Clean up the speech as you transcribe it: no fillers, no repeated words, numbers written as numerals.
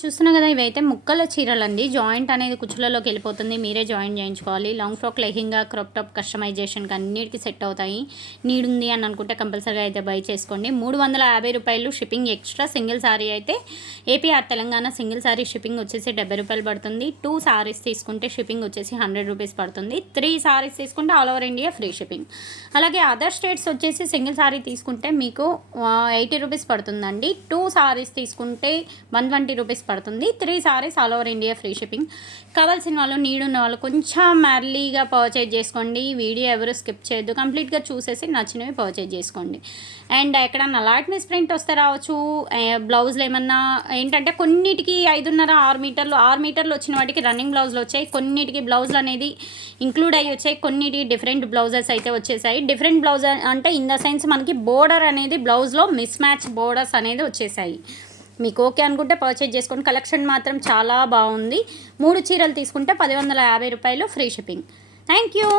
చూస్తున్నా కదా, ఇవైతే ముక్కల చీరలండి. జాయింట్ అనేది కుచ్చులలోకి వెళ్ళిపోతుంది, మీరే జాయింట్ చేయించుకోవాలి. Long frock, lehenga, crop top కస్టమైజేషన్కి అన్నిటికీ సెట్ అవుతాయి. నీడ్ ఉంది అని అనుకుంటే కంపల్సరీగా అయితే బై చేసుకోండి. 350 రూపాయలు షిప్పింగ్ ఎక్స్ట్రా. సింగిల్ సారీ అయితే APR Telangana single sorry shipping వచ్చేసి 70 రూపాయలు పడుతుంది. 2 సారీస్ తీసుకుంటే షిప్పింగ్ వచ్చేసి 100 రూపీస్ పడుతుంది. 3 సారీస్ తీసుకుంటే all over India free shipping. అలాగే అదర్ స్టేట్స్ వచ్చేసి సింగిల్ సారీ తీసుకుంటే మీకు 80 రూపీస్ పడుతుందండి. 2 సారీస్ తీసుకుంటే 120 రూపీస్ పడుతుంది. 3 saris all over India free shipping. కావాల్సిన వాళ్ళు, నీడ్ ఉన్న వాళ్ళు కొంచెం ఎర్లీగా పర్చేజ్ చేసుకోండి. వీడియో ఎవరు స్కిప్ చేయొద్దు, కంప్లీట్గా చూసేసి నచ్చినవి పర్చేజ్ చేసుకోండి. అండ్ ఎక్కడన్నా లాట్ మిస్ ప్రింట్ వస్తే రావచ్చు. బ్లౌజులు ఏమన్నా ఏంటంటే కొన్నిటికి 5.5 6 మీటర్లు వచ్చిన వాటికి రన్నింగ్ బ్లౌజులు వచ్చాయి. కొన్నిటికి బ్లౌజులు అనేది ఇంక్లూడ్ అయ్యి వచ్చాయి. కొన్నిటికి డిఫరెంట్ బ్లౌజెస్ అయితే వచ్చేసాయి. డిఫరెంట్ బ్లౌజ్ అంటే ఇన్ ద సెన్స్ మనకి బోర్డర్ అనేది బ్లౌజ్లో మిస్ మ్యాచ్ బోర్డర్స్ అనేది వచ్చేసాయి. మీకు ఓకే అనుకుంటే పర్చేజ్ చేసుకోండి. కలెక్షన్ మాత్రం చాలా బాగుంది. 3 చీరలు తీసుకుంటే 1050 రూపాయలు ఫ్రీ షిప్పింగ్. Thank you.